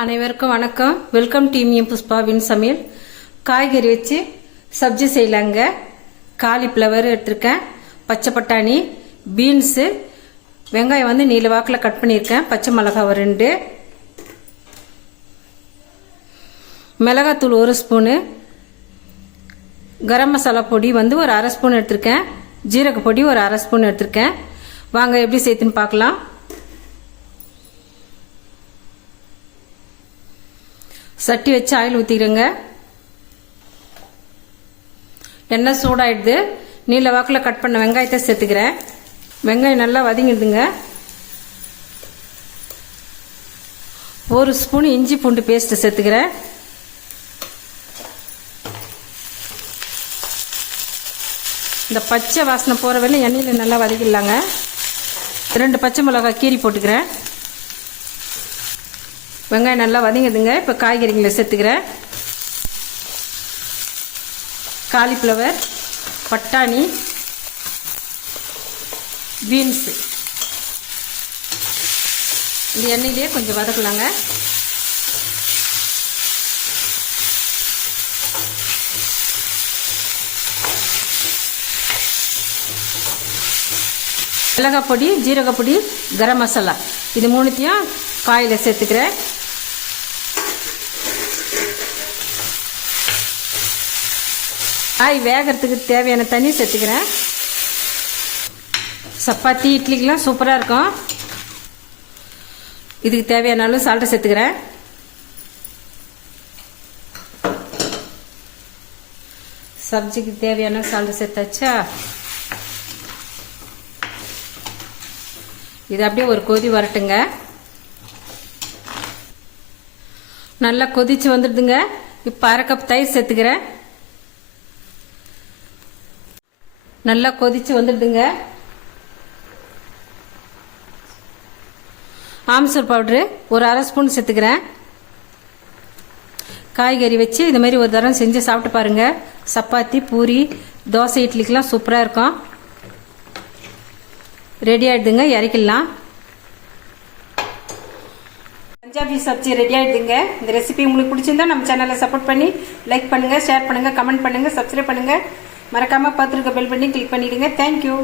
அனைவருக்கும் வணக்கம். Welcome team புஷ்பாவின் சமையல். காய்கறி வச்சு சப்ஜி செய்யலாங்க. காலிஃப்ளவர் எடுத்திருக்கேன், பச்சை பட்டாணி, பீன்ஸு, வெங்காயம் வந்து நீல வாக்கில் கட் பண்ணியிருக்கேன், பச்சை மிளகாய் 2, மிளகாத்தூள் 1 ஸ்பூனு, கரம் மசாலா பொடி வந்து ஒரு 1/2 ஸ்பூன் எடுத்திருக்கேன், ஜீரக பொடி ஒரு 1/2 ஸ்பூன் எடுத்திருக்கேன். வாங்க எப்படி செய்யுதுன்னு பார்க்கலாம். சட்டி வச்சு ஆயில் ஊற்றிக்கிறேங்க. எண்ணெய் சூடாயிடுது. நீல வாக்கில் கட் பண்ண வெங்காயத்தை சேர்த்துக்கிறேன். வெங்காயம் நல்லா வதங்கிடுதுங்க. 1 ஸ்பூன் இஞ்சி பூண்டு பேஸ்ட்டு சேர்த்துக்கிறேன். இந்த பச்சை வாசனை போகிற வரையும் எண்ணெயில் நல்லா வதக்கிடலாங்க. 2 பச்சை மிளகாய் கீரி போட்டுக்கிறேன். வெங்காயம் நல்லா வதங்குதுங்க. இப்போ காய்கறிகளை சேர்த்துக்கிறேன். காலிஃப்ளவர், பட்டாணி, பீன்ஸு இந்த எண்ணெயிலேயே கொஞ்சம் வதக்கலாங்க. மிளகாய் பொடி, ஜீரக பொடி, கரம் மசாலா இது 3த்தையும் காயில் சேர்த்துக்கிறேன். காய் வேகிறதுக்கு தேவையான தண்ணி சேர்த்துக்கிறேன். சப்பாத்தி இட்லிக்கெலாம் சூப்பராக இருக்கும். இதுக்கு தேவையான அளவு சால்ட்டை சேர்த்துக்கிறேன். சப்ஜிக்கு தேவையான சால்ட்டை சேர்த்தாச்சா, இது அப்படியே ஒரு கொதி வரட்டுங்க. நல்லா கொதிச்சு வந்துடுதுங்க. இப்போ 1/2 கப் தயிர் சேர்த்துக்கிறேன். நல்லா கொதிச்சு வந்துடுதுங்க. ஆம்சூர் பவுட்ரு ஒரு 1/2 ஸ்பூன் சேர்த்துக்கிறேன். காய்கறி வச்சு இது மாதிரி ஒரு தரம் செஞ்சு சாப்பிட்டு பாருங்க. சப்பாத்தி, பூரி, தோசை, இட்லிக்கெலாம் சூப்பராக இருக்கும். ரெடி ஆகிடுதுங்க, இறக்கிடலாம். பஞ்சாபி சப்ஜி ரெடி ஆகிடுதுங்க. இந்த ரெசிபி உங்களுக்கு பிடிச்சிருந்தா நம்ம சேனலை சப்போர்ட் பண்ணி லைக் பண்ணுங்கள், ஷேர் பண்ணுங்கள், கமெண்ட் பண்ணுங்கள், சப்ஸ்கிரைப் பண்ணுங்கள். மறக்காமல் பார்த்துருக்க பெல் பண்ணி கிளிக் பண்ணிவிடுங்க. தேங்க்யூ.